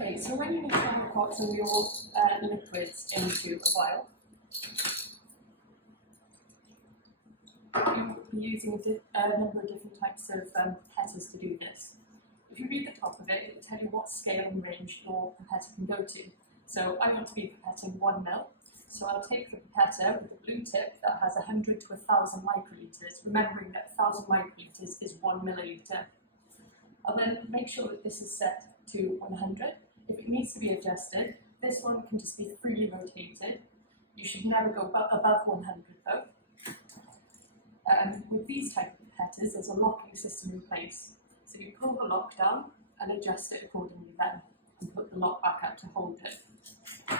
Okay, so when you mix down the pots all your liquids into a vial, you'll be using a number of different types of pipettes to do this. If you read the top of it, it will tell you what scale and range your pipette can go to. So I want to be pipetting 1 ml, so I'll take the pipette with the blue tip that has 100 to 1,000 microliters, remembering that 1,000 microliters is 1 milliliter. I'll then make sure that this is set to 100. If it needs to be adjusted, this one can just be freely rotated. You should never go above 100 though. With these type of pipettes, there's a locking system in place. So you pull the lock down and adjust it accordingly then, and put the lock back up to hold it.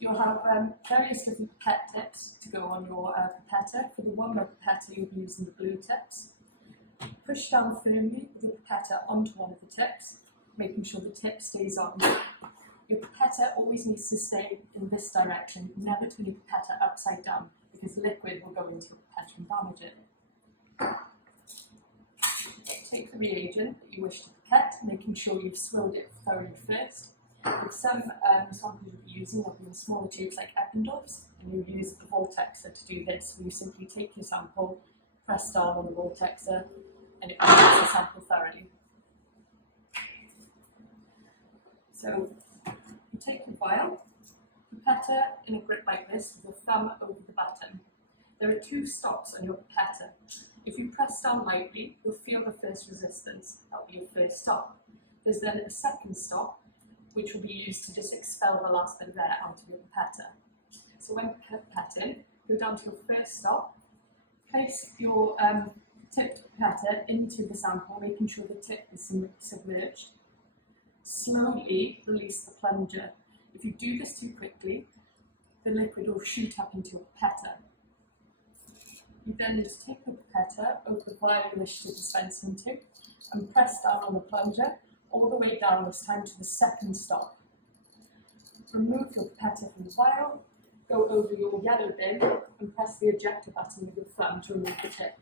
You'll have various different pipette tips to go on your pipette. For the 1 ml pipette, you'll be using the blue tips. Push down firmly with the pipette onto one of the tips, making sure the tip stays on. Your pipette always needs to stay in this direction, never turn your pipette upside down, because liquid will go into your pipette and damage it. Take the reagent that you wish to pipette, making sure you've swilled it thoroughly first. With some samples you'll be using, they'll be in smaller tubes like Eppendorf's, and you'll use the vortexer to do this. So you simply take your sample, press down on the vortexer, and it cleans the sample thoroughly. So you take your vial, pipette in a grip like this with your thumb over the button. There are 2 stops on your pipette. If you press down lightly, you'll feel the first resistance. That will be your first stop. There's then a second stop, which will be used to just expel the last bit of air out of your pipette. So when pipetting, go down to your first stop, place your tipped pipette into the sample, making sure the tip is submerged. Slowly release the plunger. If you do this too quickly, the liquid will shoot up into your pipette. You then just take the pipette over the vial you wish to dispense into and press down on the plunger all the way down, this time to the second stop. Remove your pipette from the vial, go over your yellow bin and press the ejector button with your thumb to remove the tip.